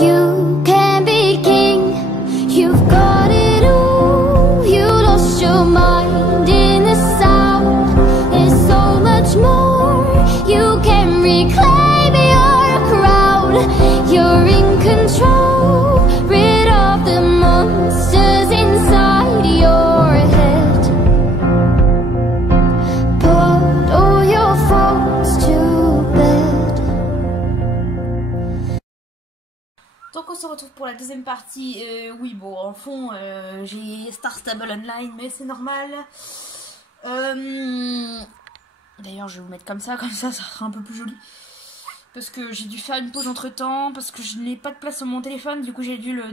You can be king, you've got it all. You lost your mind in the sound. There's so much more. You can reclaim your crown. You're in control, rid of the monsters inside your head. Put all your faults to bed. Donc on se retrouve pour la deuxième partie. Oui, bon, en fond, j'ai Star Stable Online, mais c'est normal. D'ailleurs, je vais vous mettre comme ça ça sera un peu plus joli. Parce que j'ai dû faire une pause entre temps, parce que je n'ai pas de place sur mon téléphone. Du coup, j'ai dû le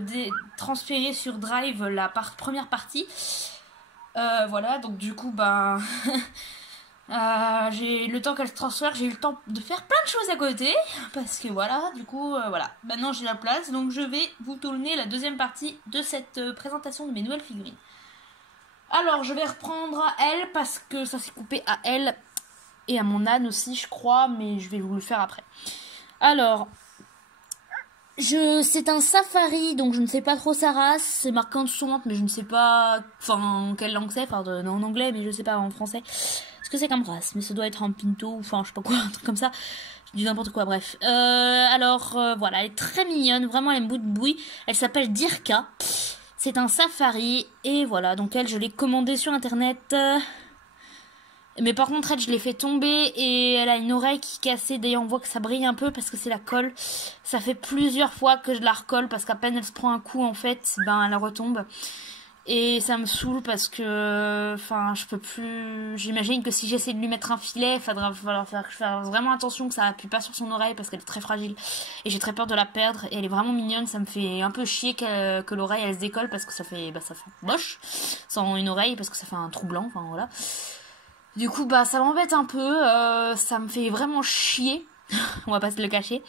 transférer sur Drive, la première partie. Voilà, donc du coup, ben... j'ai le temps qu'elle se transfère, j'ai eu le temps de faire plein de choses à côté, parce que voilà, du coup, voilà, maintenant j'ai la place, donc je vais vous tourner la deuxième partie de cette présentation de mes nouvelles figurines. Alors, je vais reprendre à elle, parce que ça s'est coupé à elle, et à mon âne aussi, je crois, mais je vais vous le faire après. Alors, c'est un safari, donc je ne sais pas trop sa race, c'est marqué en dessous, mais je ne sais pas, enfin, quelle langue c'est, enfin, en anglais, mais je sais pas en français. Ce que c'est comme race, mais ça doit être un pinto, enfin je sais pas quoi, un truc comme ça, je dis n'importe quoi, bref. Alors voilà, elle est très mignonne, vraiment elle aime bout de bouille, elle s'appelle Dirka, c'est un safari, et voilà, donc elle je l'ai commandée sur internet, mais par contre elle je l'ai fait tomber, et elle a une oreille qui est cassée, d'ailleurs on voit que ça brille un peu parce que c'est la colle, ça fait plusieurs fois que je la recolle, parce qu'à peine elle se prend un coup en fait, ben elle retombe. Et ça me saoule parce que, enfin, je peux plus. J'imagine que si j'essaie de lui mettre un filet, il va falloir faire vraiment attention que ça appuie pas sur son oreille parce qu'elle est très fragile. Et j'ai très peur de la perdre. Et elle est vraiment mignonne. Ça me fait un peu chier que l'oreille elle se décolle parce que ça fait moche sans une oreille parce que ça fait un trou blanc. Enfin voilà. Du coup, bah ça m'embête un peu. Ça me fait vraiment chier. On va pas se le cacher.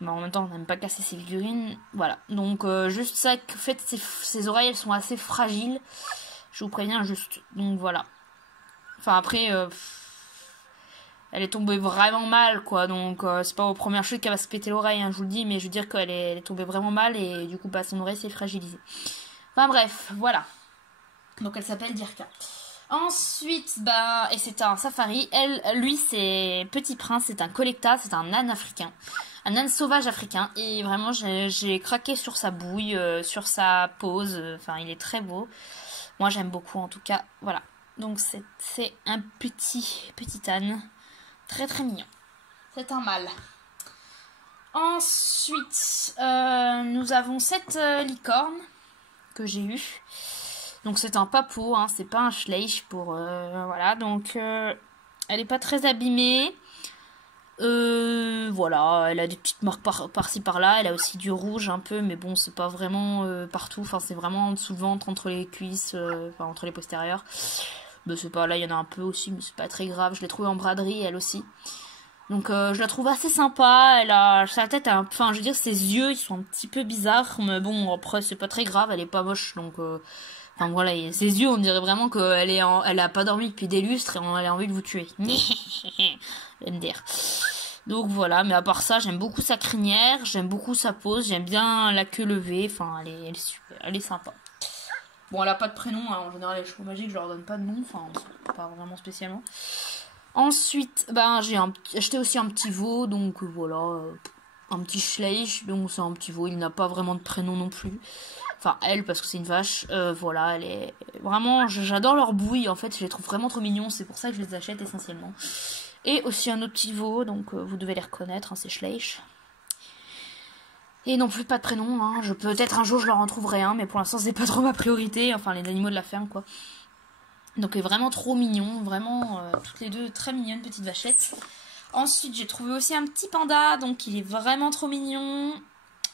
Mais en même temps, on n'aime pas casser ses figurines. Voilà. Donc, juste ça, en fait, ses oreilles, elles sont assez fragiles. Je vous préviens, juste. Donc, voilà. Enfin, après, elle est tombée vraiment mal, quoi. Donc, c'est pas aux premières chutes qu'elle va se péter l'oreille, hein, je vous le dis. Mais je veux dire qu'elle est tombée vraiment mal. Et du coup, bah, son oreille s'est fragilisée. Enfin, bref, voilà. Donc, elle s'appelle Dirka. Ensuite, bah, et c'est un safari. Lui, c'est Petit Prince, c'est un collecta, c'est un âne africain. Un âne sauvage africain. Et vraiment, j'ai craqué sur sa bouille, sur sa pose. Enfin, il est très beau. Moi, j'aime beaucoup, en tout cas. Voilà. Donc, c'est un petit âne. Très, très mignon. C'est un mâle. Ensuite, nous avons cette licorne que j'ai eue. Donc c'est un papou, hein, c'est pas un schleich pour... voilà, donc elle est pas très abîmée. Voilà, elle a des petites marques par-ci par-là. Elle a aussi du rouge un peu, mais bon, c'est pas vraiment partout. Enfin, c'est vraiment en dessous le ventre, entre les cuisses, enfin entre les postérieurs. Mais c'est pas là, il y en a un peu aussi, mais c'est pas très grave. Je l'ai trouvée en braderie, elle aussi. Donc je la trouve assez sympa. Elle a sa tête, enfin je veux dire, ses yeux, ils sont un petit peu bizarres, mais bon, après c'est pas très grave. Elle est pas moche, donc... Enfin voilà, ses yeux, on dirait vraiment elle a pas dormi depuis des lustres et elle a envie de vous tuer. J'aime dire. Donc voilà, mais à part ça, j'aime beaucoup sa crinière, j'aime beaucoup sa pose, j'aime bien la queue levée, enfin elle est super, elle est sympa. Bon, elle a pas de prénom, hein. En général les chevaux magiques, je leur donne pas de nom, enfin pas vraiment spécialement. Ensuite, ben j'ai acheté aussi un petit veau, donc voilà, un petit schleich, donc c'est un petit veau, il n'a pas vraiment de prénom non plus. Enfin, elle, parce que c'est une vache. Voilà, elle est... Vraiment, j'adore leur bouille, en fait. Je les trouve vraiment trop mignons. C'est pour ça que je les achète, essentiellement. Et aussi un autre petit veau. Donc, vous devez les reconnaître. Hein, c'est Schleich. Et non plus, pas de prénom. Hein. Peut-être un jour, je leur en trouverai un. Mais pour l'instant, c'est pas trop ma priorité. Enfin, les animaux de la ferme, quoi. Donc, vraiment trop mignon. Vraiment, toutes les deux, très mignonnes, petites vachettes. Ensuite, j'ai trouvé aussi un petit panda. Donc, il est vraiment trop mignon.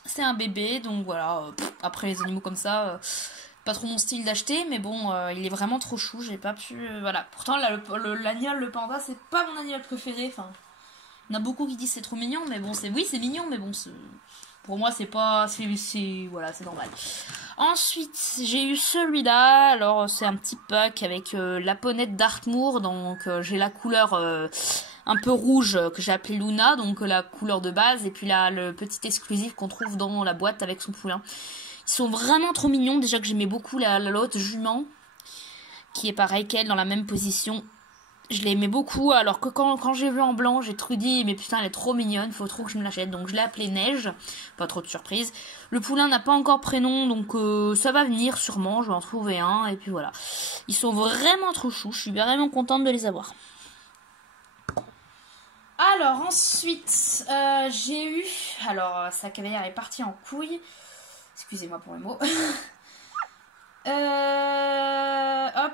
C'est un bébé, donc voilà, après les animaux comme ça, pas trop mon style d'acheter, mais bon, il est vraiment trop chou, j'ai pas pu, voilà. Pourtant, l'agnole, le panda, c'est pas mon animal préféré, enfin, il y en a beaucoup qui disent c'est trop mignon, mais bon, oui, c'est mignon, mais bon, pour moi, c'est pas, voilà, c'est normal. Ensuite, j'ai eu celui-là, alors c'est un petit puck avec la ponette d'Artmoor, donc j'ai la couleur... un peu rouge que j'ai appelé Luna, donc la couleur de base, et puis là le petit exclusif qu'on trouve dans la boîte avec son poulain. Ils sont vraiment trop mignons, déjà que j'aimais beaucoup l'autre jument, qui est pareil qu'elle, dans la même position. Je l'aimais beaucoup, alors que quand j'ai vu en blanc, j'ai trop dit, mais putain, elle est trop mignonne, faut trop que je me l'achète. Donc je l'ai appelée Neige, pas trop de surprise. Le poulain n'a pas encore prénom, donc ça va venir sûrement, je vais en trouver un, et puis voilà. Ils sont vraiment trop choux, je suis vraiment contente de les avoir. Alors ensuite, j'ai eu, alors sa cavalière est partie en couille, excusez-moi pour les mots. Hop,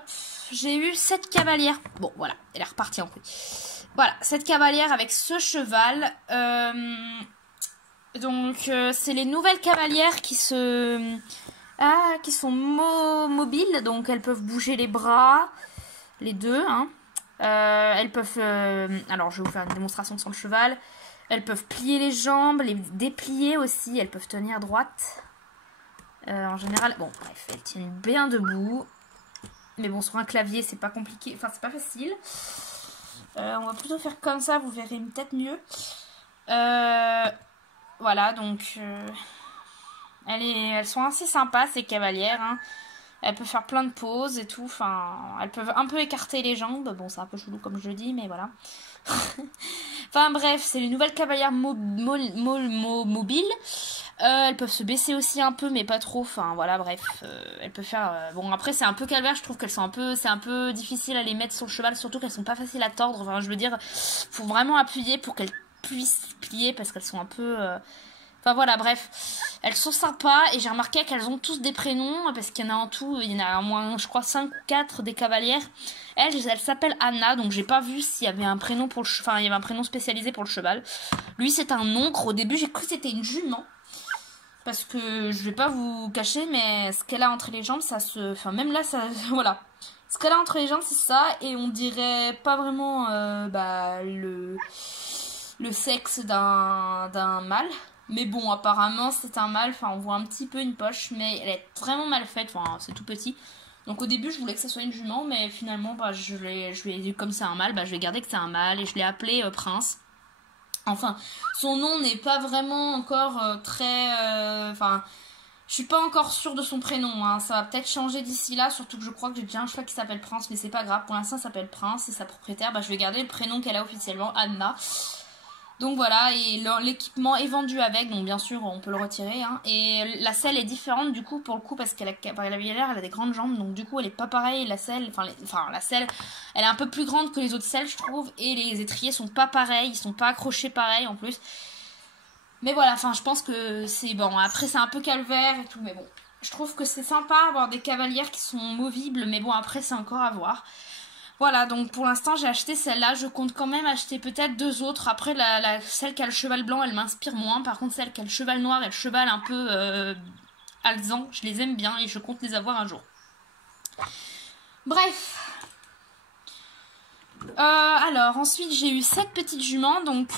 j'ai eu cette cavalière. Bon, voilà, elle est repartie en couille. Voilà, cette cavalière avec ce cheval. Donc, c'est les nouvelles cavalières qui sont mobiles. Donc, elles peuvent bouger les bras, les deux. Hein. Elles peuvent... alors, je vais vous faire une démonstration sur le cheval. Elles peuvent plier les jambes, les déplier aussi. Elles peuvent tenir droite. En général, bon, bref, elles tiennent bien debout. Mais bon, sur un clavier, c'est pas compliqué. Enfin, c'est pas facile. On va plutôt faire comme ça, vous verrez peut-être mieux. Voilà, donc... elles sont assez sympas, ces cavalières. Hein. Elles peuvent faire plein de poses et tout. Enfin, elles peuvent un peu écarter les jambes. Bon, c'est un peu chelou comme je le dis, mais voilà. Enfin bref, c'est les nouvelles cavalières mobiles. Elles peuvent se baisser aussi un peu, mais pas trop. Enfin voilà, bref, elles peuvent faire. Bon après c'est un peu calvaire, je trouve qu'elles sont c'est un peu difficile à les mettre sur le cheval, surtout qu'elles sont pas faciles à tordre. Enfin je veux dire, faut vraiment appuyer pour qu'elles puissent plier parce qu'elles sont un peu. Enfin voilà, bref, elles sont sympas et j'ai remarqué qu'elles ont tous des prénoms parce qu'il y en a en tout, il y en a au moins je crois 5 ou 4 des cavalières. Elle s'appelle Anna, donc j'ai pas vu s'il y avait un prénom pour le enfin il y avait un prénom spécialisé pour le cheval. Lui c'est un oncre, au début j'ai cru que c'était une jument. Parce que je vais pas vous cacher, mais ce qu'elle a entre les jambes, ça se... Enfin même là, ça... Voilà. Ce qu'elle a entre les jambes, c'est ça, et on dirait pas vraiment le sexe d'un mâle. Mais bon, apparemment, c'est un mâle. Enfin, on voit un petit peu une poche, mais elle est vraiment mal faite. Enfin, c'est tout petit. Donc au début, je voulais que ça soit une jument, mais finalement, je l'ai comme c'est un mâle, je vais garder que c'est un mâle, et je l'ai appelé Prince. Enfin, son nom n'est pas vraiment encore très... Enfin, je suis pas encore sûre de son prénom. Hein. Ça va peut-être changer d'ici là, surtout que je crois que j'ai déjà un cheval qui s'appelle Prince, mais c'est pas grave. Pour l'instant, ça s'appelle Prince, et sa propriétaire, je vais garder le prénom qu'elle a officiellement, Anna. Donc voilà, et l'équipement est vendu avec, donc bien sûr on peut le retirer. Hein. Et la selle est différente du coup pour le coup parce qu'elle a des grandes jambes, donc du coup elle est pas pareille. La selle, la selle, elle est un peu plus grande que les autres selles je trouve, et les étriers sont pas pareils, ils sont pas accrochés pareil en plus. Mais voilà, enfin je pense que c'est bon. Après c'est un peu calvaire et tout, mais bon, je trouve que c'est sympa avoir des cavalières qui sont movibles, mais bon après c'est encore à voir. Voilà, donc pour l'instant j'ai acheté celle-là, je compte quand même acheter peut-être 2 autres. Après celle qui a le cheval blanc, elle m'inspire moins. Par contre celle qui a le cheval noir et le cheval un peu alezan, je les aime bien et je compte les avoir un jour. Bref. Alors ensuite j'ai eu cette petite jument, donc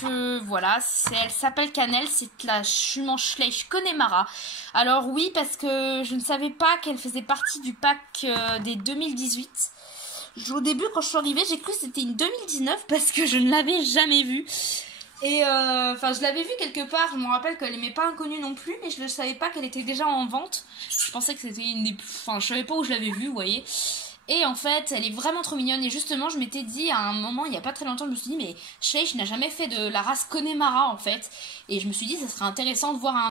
voilà, elle s'appelle Cannelle, c'est la jument Schleich Connemara. Alors oui, parce que je ne savais pas qu'elle faisait partie du pack des 2018. Au début, quand je suis arrivée, j'ai cru que c'était une 2019 parce que je ne l'avais jamais vue. Et enfin, je l'avais vue quelque part. Je me rappelle qu'elle n'aimait pas inconnue non plus, mais je ne savais pas qu'elle était déjà en vente. Je pensais que c'était une des... Enfin, je savais pas où je l'avais vue, vous voyez. Et en fait, elle est vraiment trop mignonne. Et justement, je m'étais dit à un moment, il n'y a pas très longtemps, je me suis dit, mais Schleich n'a jamais fait de la race Connemara, en fait. Et je me suis dit, ça serait intéressant de voir un